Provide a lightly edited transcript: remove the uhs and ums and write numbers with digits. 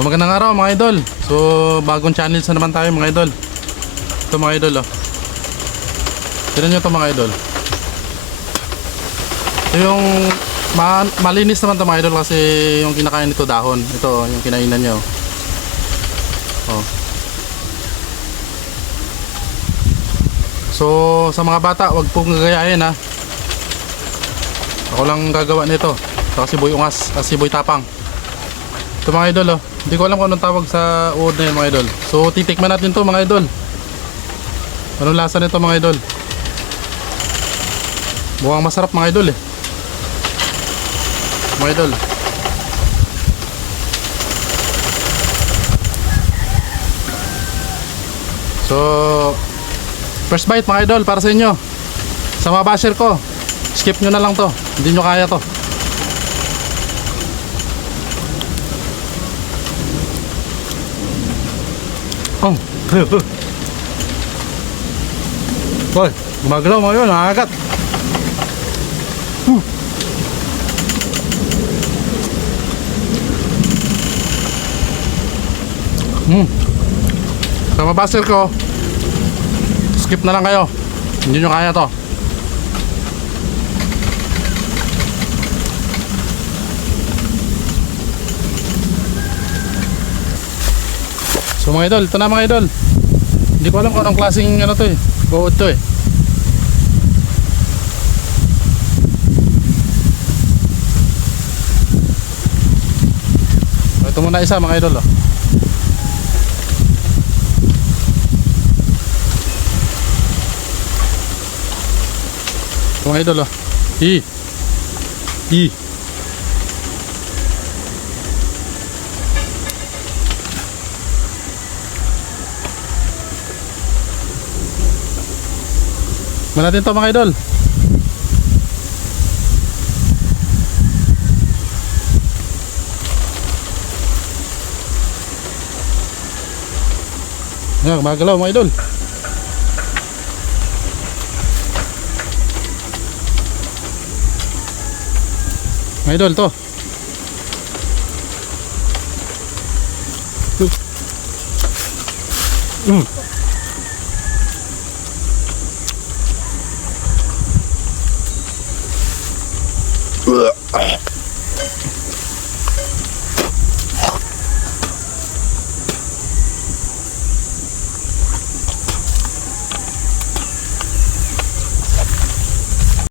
So magandang araw mga idol. So bagong channel sa naman tayo mga idol. Ito mga idol oh. Tignan nyo ito mga idol. Ito yung malinis naman ito mga idol kasi yung kinakain nito dahon. Ito yung kinainan nyo. Oh. So sa mga bata wag pong gagayahin ha. Ako lang gagawa nito. Ito si Boy Ungas, si Boy Tapang. Ito mga idol oh. Hindi ko alam kung anong tawag sa uod na yun mga idol. So titikman natin to mga idol. Anong lasa nito mga idol? Mukhang masarap mga idol eh. Mga idol. So first bite mga idol para sa inyo. Sa mga basher ko, skip nyo na lang to. Hindi nyo kaya to. Oh. Boy, gumagalaw mga yun, nakakat. Sa mga basher ko, skip na lang kayo. Hindi nyo kaya to. So mga idol, ito na mga idol. Hindi ko alam kung anong klaseng ano to eh. Buod to eh. Ito muna isa mga idol oh. Ito mga idol oh. Natin to mga idol. Yan, magalaw mga idol. Mga idol to.